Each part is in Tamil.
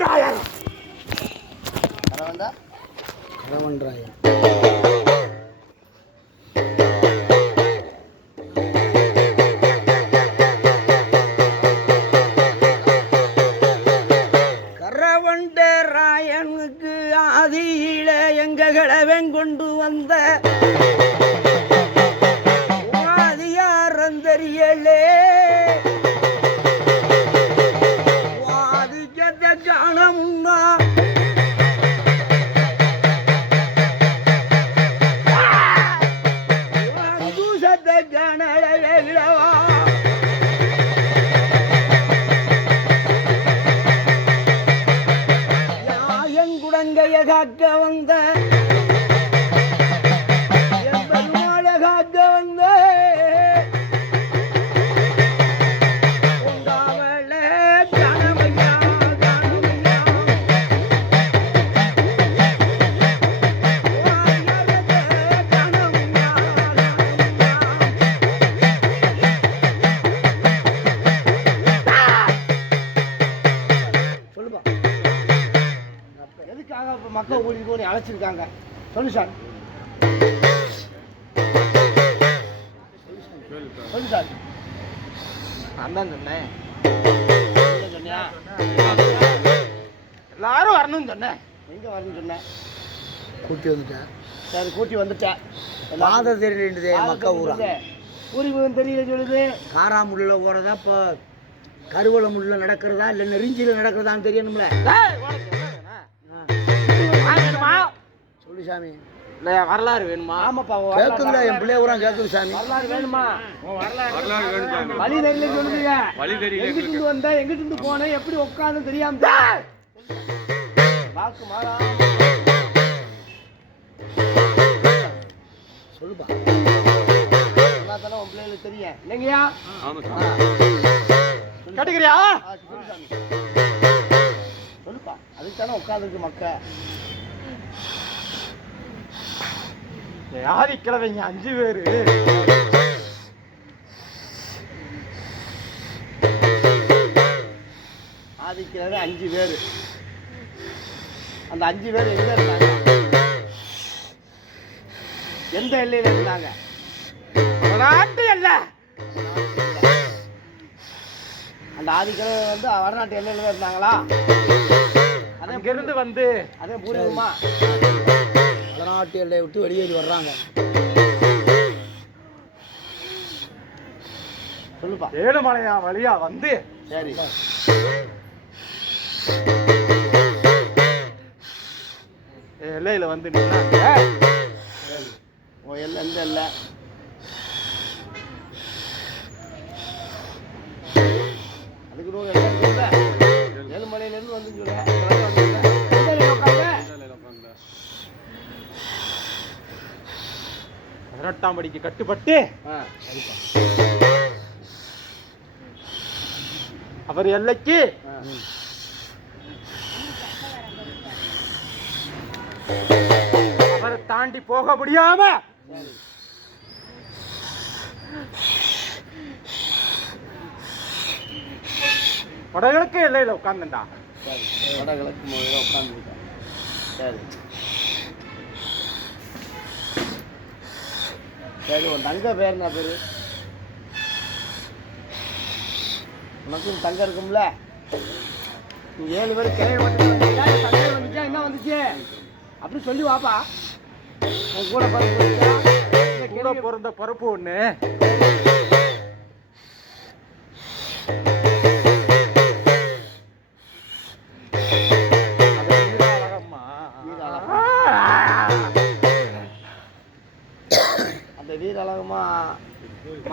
கரவன்ராயன் கரவன்ராயன் கரவண்டராயனுக்கு ஆதியில எங்க கிழவன் கொண்டு வந்த ஆதியாரம் தெரியலே வாதிக்கத்தை காணமுன்னா தூசத்தை காணவா குடங்கைய காக்க வந்த பெருமாள காக்க வந்த உண்டாவள கணமையா சொல்லுப்பா எதுக்காக இப்போ மக்கள் கூடி போய் அழைச்சிருக்காங்க சொல்லு சார் சொல்லு சார் அதான் சொன்னேன் சொன்னியா எல்லாரும் வரணும்னு சொன்னேன் எங்கே வரணும்னு சொன்னேன் கூட்டி வந்துட்டேன் சரி கூட்டி வந்துட்டேன் பாதை தெரியலேன்றது மக்கள் ஊரா பூர்வீகம் தெரியல சொல்லுது காராமுள்ள போகிறதா இப்போ கருவளை முள்ள நடக்கிறதா இல்லை நெறிஞ்சியில் நடக்கிறதான்னு தெரியணும்ல சொல்லு சாமி இல்லை வரலாறு வேணுமா ஆமாப்பா கேட்குதுல என் பிள்ளைய ஊரா கேட்குது சாமி வரலாறு வேணுமா வழி தெரியல சொல்லுங்க எங்கிட்டு வந்த எங்கிட்டு போனேன் எப்படி உட்காந்து தெரியாம வாக்கு மாறா சொல்லுப்பா தானே உன் பிள்ளைகளுக்கு தெரியும் இல்லைங்கய்யா கட்டுக்கிறியா சொல்லுப்பா அதுக்கு தானே உட்காந்துருக்கு மக்கள் ஆதிக்கிழமைங்க 5 பேரு ஆதிக்கிழமை 5 பேரு அந்த 5 பேர் எங்க இருந்தாங்க எந்த எல்லையில இருந்தாங்க வடநாட்டு எல்லை அந்த ஆதிக்கிழமை வந்து வடநாட்டு எல்லையில தான் இருந்தாங்களா அதே இருந்து வந்து அதே பூர்வமா வடநாட்டு எல்லையை விட்டு வெளியேறி வர்றாங்க சொல்லுப்பா ஏழுமலையா வழியா வந்து சரி எல்லையில வந்து நின்னாங்க ஓ எல்லை எந்த எல்லை அதுக்கு நூறு எல்லை இருக்குல்ல ஏழுமலையிலேருந்து வந்து சொல்ல பதினெட்டாம் படிக்கு கட்டுப்பட்டு அவர் எல்லைக்கு அவரை தாண்டி போக முடியாம வடகிழக்கு எல்லையில உட்கார்ந்துட்டா வடகிழக்கு முறையில் உட்கார்ந்துட்டா சரி சரி உன் தங்க பேர் என்ன பேரு உனக்கும் தங்க இருக்கும்ல நீ 7 பேர் கிளைய மட்டும் தங்க வந்துச்சா என்ன வந்துச்சு அப்படி சொல்லி வாப்பா உன் கூட கூட பிறந்த பருப்பு ஒண்ணு அந்த வீர அழகமா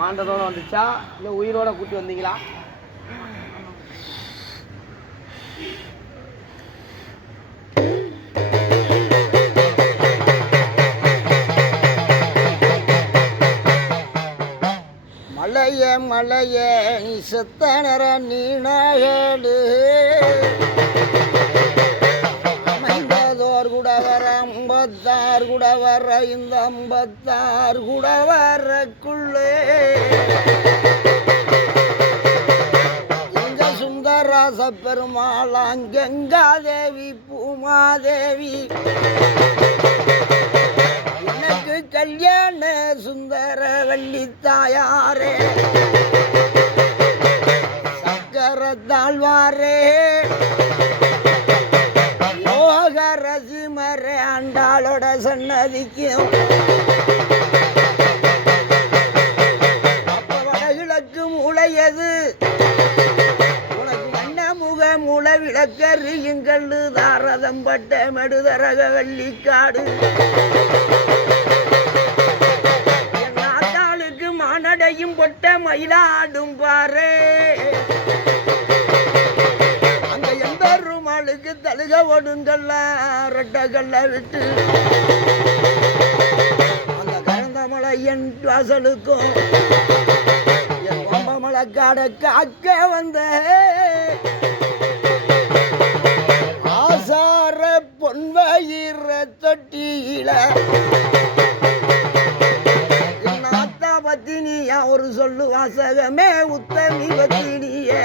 மாண்டதோட வந்துச்சா இல்லை உயிரோட கூட்டி வந்தீங்களா மலைய மலைய நீ செத்தனர நீனாகடு அமைந்ததோர் கூட வர 56 கூட வர இந்த 56 கூட வரக்குள்ளே எங்க சுந்தரராச பெருமாளாம் கங்காதேவி பூமாதேவி எனக்கு கல்யாண சுந்தர வள்ளி தாயாரே சக்கரத்தாழ்வாரே யோக ரசிமரே ஆண்டாளோட சன்னதிக்கும் வடகிழக்கு மூளையது உனக்கு வண்ண முக மூளை விளக்கறியுங்கல்லு தாரதம் பட்ட மெடுதரக வெள்ளிக்காடு என் நாட்டாளுக்கு மானடையும் பொட்ட மயிலாடும் பாரு அங்க எம்பெருமாளுக்கு தழுக ஒடுங்கல்ல ரெட்டகல்ல விட்டு அந்த கழந்தமலை என் வாசலுக்கும் என் கொம்பமலை காட காக்க வந்த ஆசார பொன்வயிற தொட்டியில நாத்தா பத்தினியா ஒரு சொல்லு வாசகமே உத்தமி பத்தினியே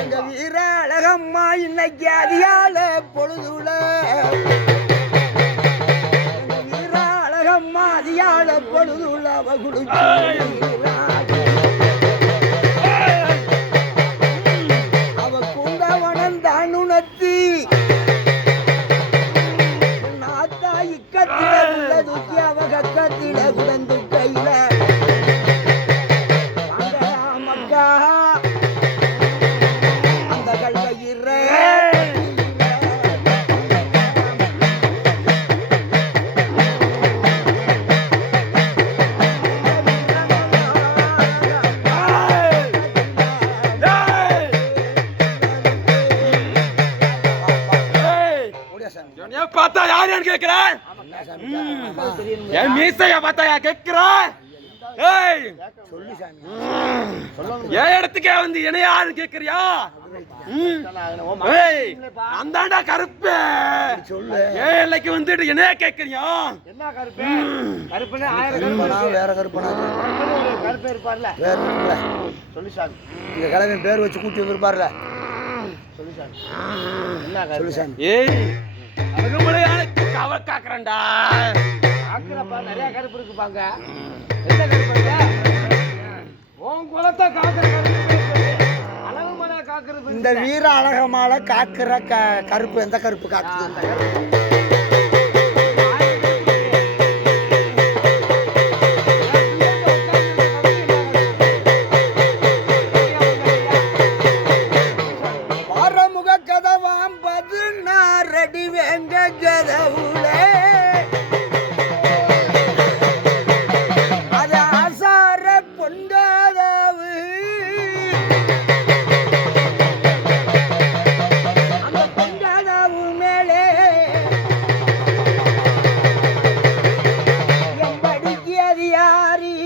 எங்க வீர அழகம்மா இன்னைக்கு அதிகால பொழுதுல வீர அழகம்மா அதிகால பொழுதுல அவகுடிச்சு அவ குந்தவனம் தானுணர்த்தி நாத்தா இக்கத்தில உள்ளதுக்கி அவ கக்கத்தில குடந்து கையில மக்கா அந்த கல்வயிறே பார்த்தா யாரு கேக்குறேன் என் மீசைய பார்த்தா கேக்குறேன் சொல்லு சாமி என் இடத்துக்கே வந்து என்ன யாரு கேக்குறியா அந்தாண்டா கருப்பு சொல்லு ஏன் எல்லைக்கு வந்துட்டு என்ன கேக்குறியா என்ன கருப்பு கருப்புன்னு ஆயிரம் கருப்பனா வேற கருப்பனா ஒரு கருப்பு இருப்பார்ல வேற இருக்குல்ல சொல்லு சாமி இந்த கிழமை பேர் வச்சு கூட்டி வந்திருப்பார்ல சொல்லு சாமி என்ன சொல்லு கருப்பு சாமி ஏய் அழகுமலையான கவல் காக்குறேன்டா காக்குறப்பா நிறைய கருப்பு இருக்குப்பாங்க என்ன கருப்பு உன் குலத்தை காக்குற கருப்பு அழகு மலை காக்குறது இந்த வீர அழகமால காக்குற கருப்பு எந்த கருப்பு காக்குது ஆரமுக கதவாம் 16 அடி வேங்க கதவுளே அது ஆசார பொன்கதவு அந்த பொன்கதவு மேலே எம்படிக்கு அதிகாரி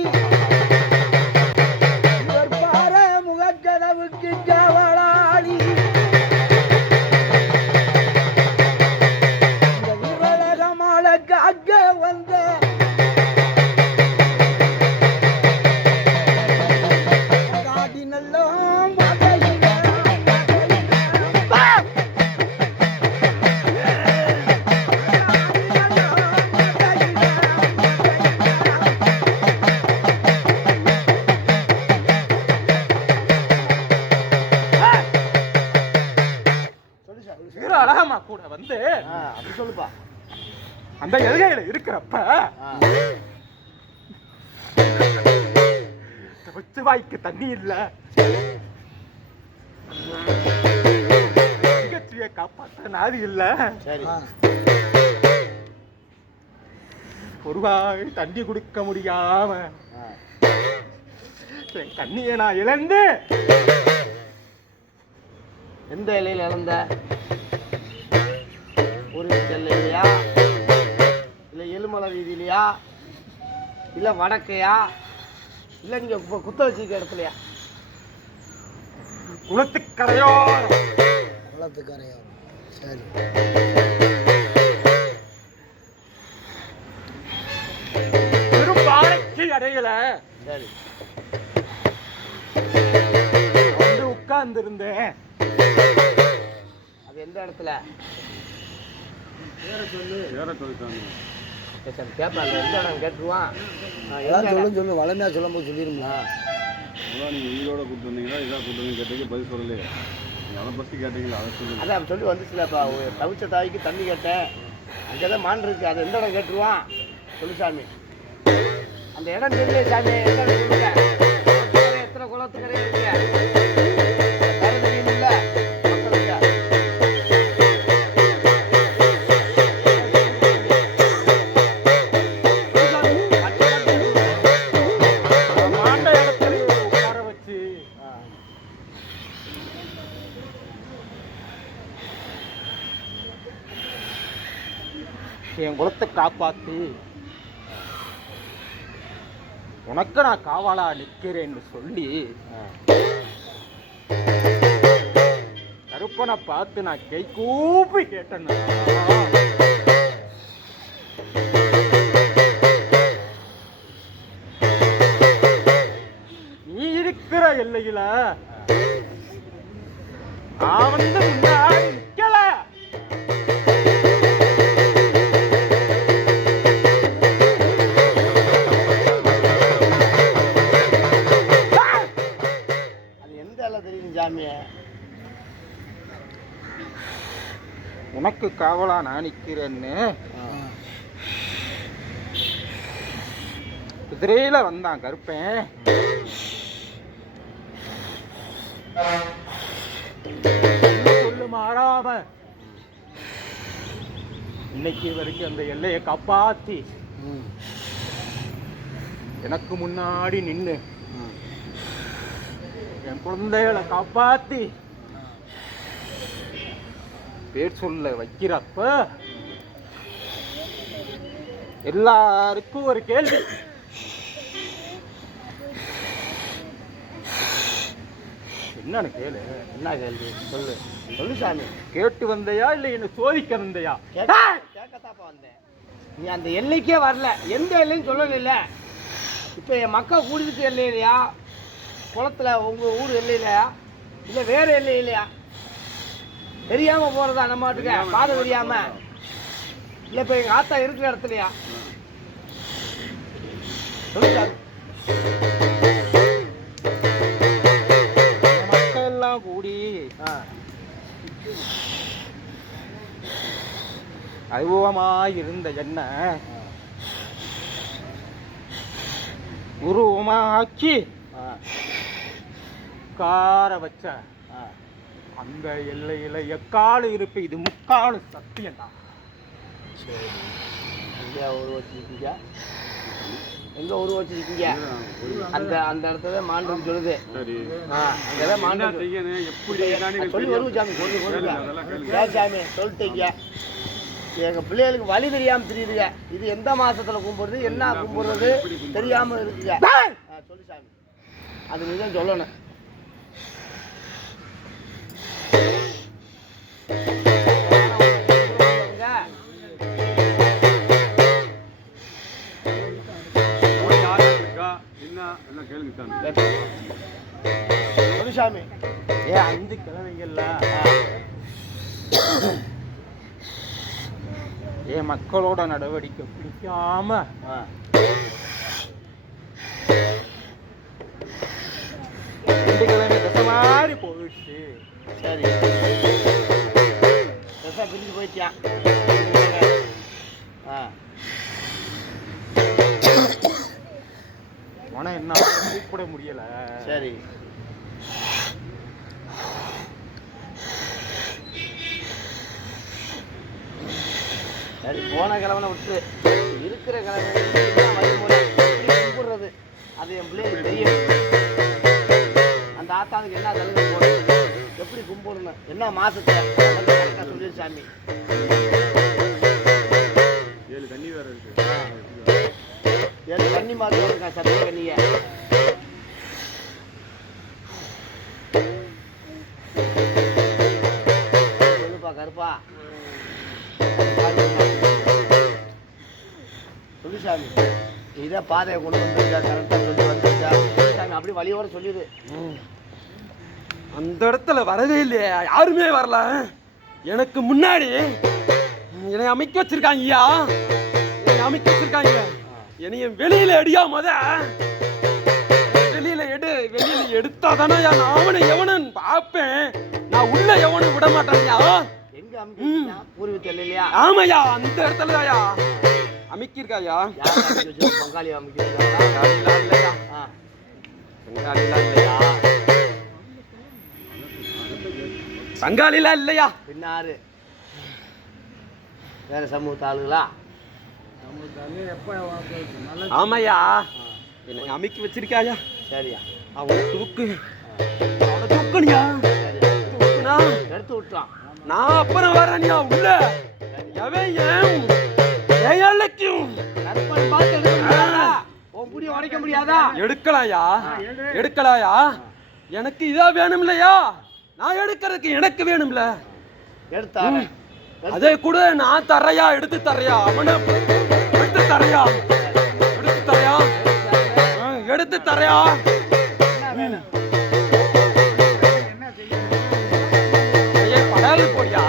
இவர் பாரமுக கதவுக்கு காவலாளி காக்க வந்த காட்டினெல்லாம் அழகம்மா கூட வந்து அப்படி சொல்லுப்பா அந்த எல்கையில இருக்கிறப்ப வாய்க்கு தண்ணி இல்ல காப்பாற்ற நாதி இல்ல சரி ஒருவாய் தண்ணி கொடுக்க முடியாம என் கண்ணியை நான் இழந்து எந்த இலையில இழந்த ஒரு இல்லையா இல்லை எலுமலை வீதியிலையா இல்லை வடக்கையா இல்லை நீங்கள் இப்போ குத்த வச்சிருக்க இடத்துலையா குளத்துக்கரையோ சரி பெரும் பாறைக்கு அடையல சரி வந்து உட்கார்ந்திருந்தேன். அது எந்த இடத்துல? கேட்பாங்க எந்த இடம் கேட்டுருவான். சொல்லு வளமையா சொல்லும் போது சொல்லிருங்களா? நீங்கள் உயிரோட கூப்பிட்டு வந்தீங்களா இதாக கூப்பிட்டு வந்து கேட்டீங்க பதில் சொல்லலையே. அதை பற்றி கேட்டீங்களா அதை சொல்லுங்கள். அதான் சொல்லி வந்துச்சுலப்பா. தவிச்ச தாய்க்கு தண்ணி கேட்டேன். அங்கே தான் மான் இருக்கு. அது எந்த இடம் கேட்டுருவான் சொல்லு சாமி. அந்த இடம் தெரியல சாமி. எந்த இடம் சொல்லுங்க. எத்தனை குளத்துக்கரை இருக்கு வேறு தெரியுமில்ல மக்களுக்கு. மாண்ட இடத்துல உட்கார வச்சு என் குலத்தை காப்பாத்தி உனக்கு நான் காவாலா நிற்கிறேன்னு சொல்லி கருப்பனை பார்த்து நான் கை கூப்பி கேட்டேன்னு நீ இருக்கிற எல்லையில நான் வந்து முன்னாடி நிக்கல. சாமிய உனக்கு காவலா நான் நிற்கிறேன்னு குதிரையில வந்தான் கருப்பேன். சொல்லு மாறாம இன்னைக்கு வரைக்கும் அந்த எல்லையை காப்பாத்தி எனக்கு முன்னாடி நின்று என் குழந்தைகளை காப்பாத்தி பேர் சொல்ல வைக்கிறப்ப எல்லாருக்கும் ஒரு கேள்வி. என்னன்னு கேளு. என்ன கேள்வி சொல்லு. சொல்லு சாமி. கேட்டு வந்தையா இல்லை என்ன சோதிக்க வந்தையா? கேட்கத்தாப்பா வந்தேன். நீ அந்த எல்லைக்கே வரல. எந்த எல்லைன்னு சொல்லல. இப்போ என் மக்கள் கூடிட்டு எல்லை இல்லையா? குளத்துல உங்கள் ஊர் எல்லை இல்லையா? இல்லை வேறு எல்லை இல்லையா? தெரியாமல் போகிறதா நம்ம மாட்டுக்க பாதை தெரியாமல்? இல்லை இப்போ எங்கள் ஆத்தா இருக்கிற இடத்துலையா? சொல்லுங்க. மக்கள் எல்லாம் கூடி அறிவுவமாயிருந்த என்ன உருவமாக்கி கார வச்ச அந்த எல்லையில எக்காலு இருப்பு இது முக்காலு சத்தியம்தான். எங்கே உருவச்சிருக்கீங்க? எங்கே உருவச்சிருக்கீங்க? அந்த அந்த இடத்துல மாண்டம் சொல்லுது. அங்கதான் மாண்டம் சொல்லி வருவோம் சாமி. சொல்லுங்க சாமி. சொல்லிட்டீங்க. எங்கள் பிள்ளைகளுக்கு வழி தெரியாமல் தெரியுதுங்க. இது எந்த மாசத்துல கும்பிடுறது என்ன கும்பிடுறது தெரியாமல் இருக்குங்க. சொல்லு சாமி. அது நீ தான் சொல்லணும். சாமி ஏ 5 கிழமைகள்ல என் மக்களோட நடவடிக்கை பிடிக்காம 2 கிழமை தசை மாதிரி போயிடுச்சு. சரி தசை பிரிஞ்சு போயிட்டான். உன என்ன கூப்பிட முடியல. சரி சரி போன கிழமை விட்டு இருக்கிற கிழமை கும்பிடுறது அது என் பிள்ளைங்களுக்கு தெரியும். அந்த ஆத்தாவுக்கு என்ன தழுங்க போடுறது எப்படி கும்பிடணும் என்ன மாசத்துல சொல்லி சாமி. 7 தண்ணி வேற இருக்கு. 7 தண்ணி மாதிரி இருக்கா சத்திய கண்ணிய. சொல்லுப்பா கருப்பா. சொல்லு சாமி. இதான் பாதையை கொண்டு வந்துருக்கா கரெக்டாக சொல்லி வந்துருக்கா சாமி. அப்படி வழியோட சொல்லிடு. அந்த இடத்துல வரவே இல்லையா, யாருமே வரல. எனக்கு முன்னாடி என்னை அமைக்க வச்சிருக்காங்க ஐயா, என்னை அமைக்க வச்சிருக்காங்க. என்னைய வெளியில அடியா வெளியில எடுத்தா தானே நான் அவனை எவனு பார்ப்பேன். நான் உள்ள எவனும் விட மாட்டேன்யா. எங்க அமுக்கியா பூர்வீக இல்லையா? ஆமாய்யா, அந்த இடத்துல தான்யா அமைக்கிருக்காயா. பங்காளி அமைக்கிறா இல்லையா, பங்காளிலாம் இல்லையா. பின்னாரு வேற சமூகத்து ஆளுங்களா? ஆமாய்யா, என்னை அமைக்கி வச்சிருக்காயா. சரியா, அவனை தூக்கணியா, தூக்குனா எடுத்து விட்டான். நான் அப்புறம் வரேன்யா உள்ள. உடைக்க முடியாதா? எடுக்கலாயா. எனக்கு இதா வேணும் இல்லையா, நான் எடுக்கிறதுக்கு எனக்கு வேணும்ல. எடுத்தாரு அதே கூட நான் தரையா, எடுத்து தரையா, அவனை எடுத்து தரையா, எடுத்து தரையா. படையாளி போடியா.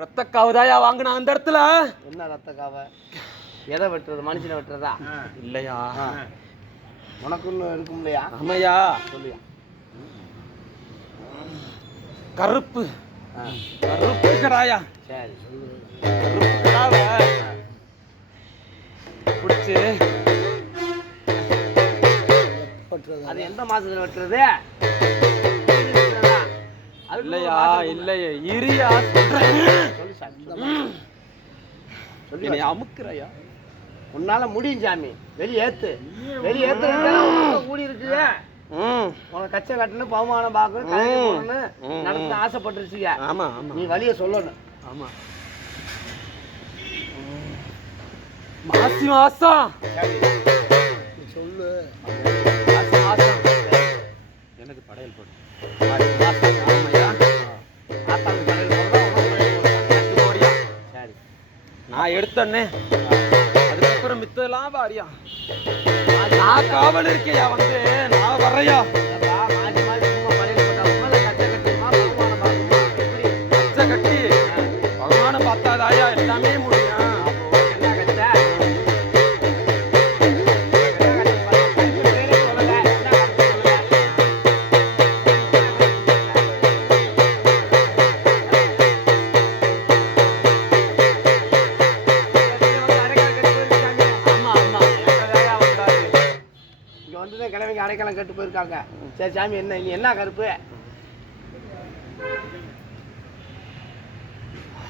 ரத்த காவுதாயா வாங்கின அந்த இடத்துல. என்ன ரத்த காவை? எதை வெட்டுறது? மனுஷனை வெட்டுறதா? இல்லையா, உனக்குன்னு இருக்கும் இல்லையா? ஆமையா, சொல்லியா. கருப்பு கராயா. சரி, கருப்பு கராவை பிடிச்சு. அது எந்த மாசத்துல வெட்டுறது? இல்லையா, இல்லையா, இரியா சொல்லி என்னை அமுக்குறையா. உன்னால முடியும் சாமி. வெளியேத்து கூடி இருக்குது. உனக்கு கச்சை கட்டணும், பகுமானம் பார்க்கணும், நடத்த ஆசைப்பட்டுருச்சுங்க. ஆமா ஆமா, நீ வழிய சொல்லணும். ஆமா, மாசி மாசம் சொல்லு. மாசம் எனக்கு படையல் போடு. நான் எடுத்தேன்னே, அதுக்கப்புறம் மித்தெல்லாம் பாரியா. நான் காவல் இருக்கையா, வந்து நான் வர்றையா. கச்சை கட்டி பகவானம் பார்த்தாதாயா எல்லாமே முடியும். கிழமைக்கு அடைக்கலம் கட்டு போயிருக்காங்க. சரி சாமி, என்ன நீ என்ன கருப்பு?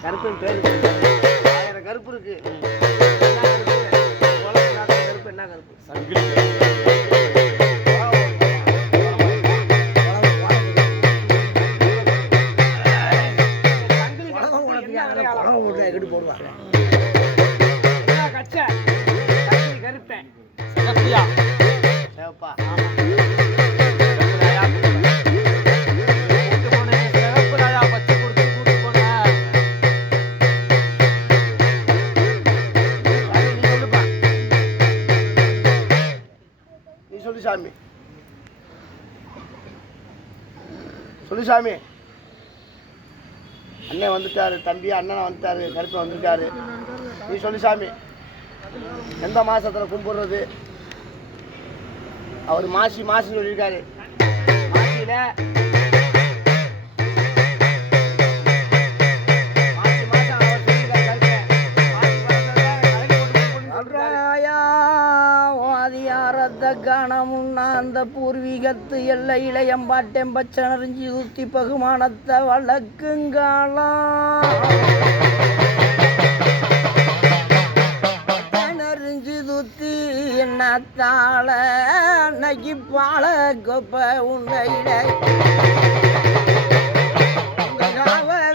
கருப்புன்னு பேரு 1000 கருப்பு இருக்கு. கருப்பு என்ன கருப்பு? எடுத்து போடுவாங்க. கச்சை கருப்பேன் சேவப்பா. நீ சொல்லு சாமி, சொல்லு சாமி. அண்ணன் வந்துட்டாரு, தம்பி அண்ணனை வந்துட்டாரு, கருப்பை வந்துட்டாரு. நீ சொல்லு சாமி, எந்த மாசத்துல கும்பிடுறது? அவர் மாசின்னு சொல்லியிருக்காரு. மாசியில கணமுன்னா அந்த பூர்வீகத்து எல்லையில எம்பாட்டம் பச்சனறிஞ்சி ஊத்தி பகுமானத்தை வளர்க்குங்காலம் நெறிஞ்சு தூத்தி என்னத்தால நகிப்பால கொப்ப உண்டையில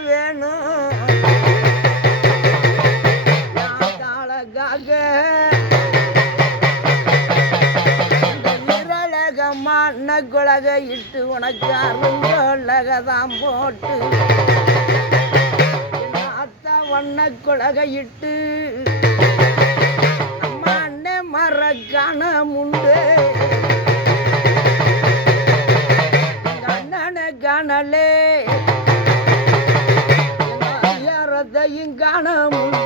வேணும் காலகாக குலக இட்டு உனக்கு அருங்கொலகதான் போட்டு அத்த வண்ண கொலகையிட்டு நம்ம அண்ணன் மரக்கான முண்டு எங்க அண்ணனை காணலே யாரதையும் காண முண்டு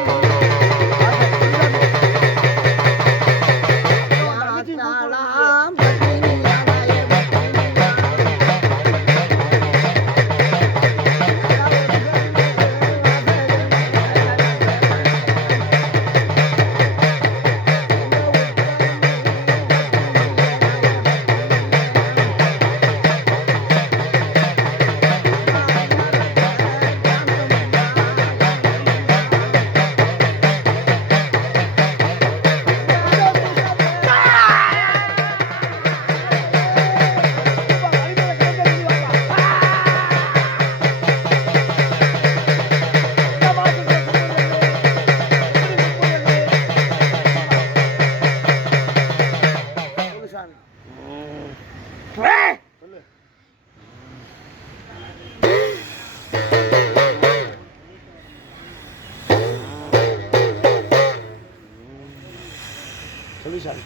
சொல்லு சாமி.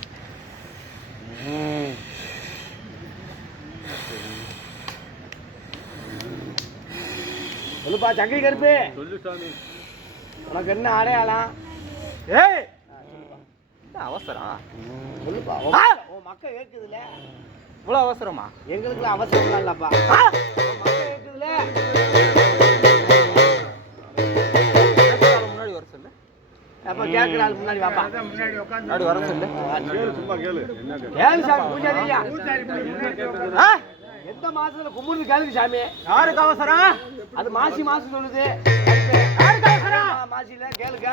சொல்லுப்பா சங்கரி கருப்பு, சொல்லு சாமி. உனக்கு என்ன அடையாளம்? ஏய் என்ன அவசரம்? சொல்லுப்பா. உன் மக்கள் கேட்குதுல்ல, இவ்வளோ அவசரமா? எங்களுக்குலாம் அவசரம் இல்லப்பா. உன் மக்கள் கேட்குதுல்ல. முன்னாடி வர சொல்லு. அப்ப கேட்குற ஆள் முன்னாடி வாப்பா. முன்னாடி வர சொல்லு. கேளு, சும்மா கேளு. என்ன கேளு? கேளு சாமி, பூஜாரி ஐயா. என்ன கேட்கறது? ஆ? எந்த மாசத்துல கும்பிடுறது கேளுங்க சாமி. யாருக்கு அவசரம்? அது மாசி மாசம் சொல்லுது. யாருக்கு அவசரம்? மாசியில கேளுங்க.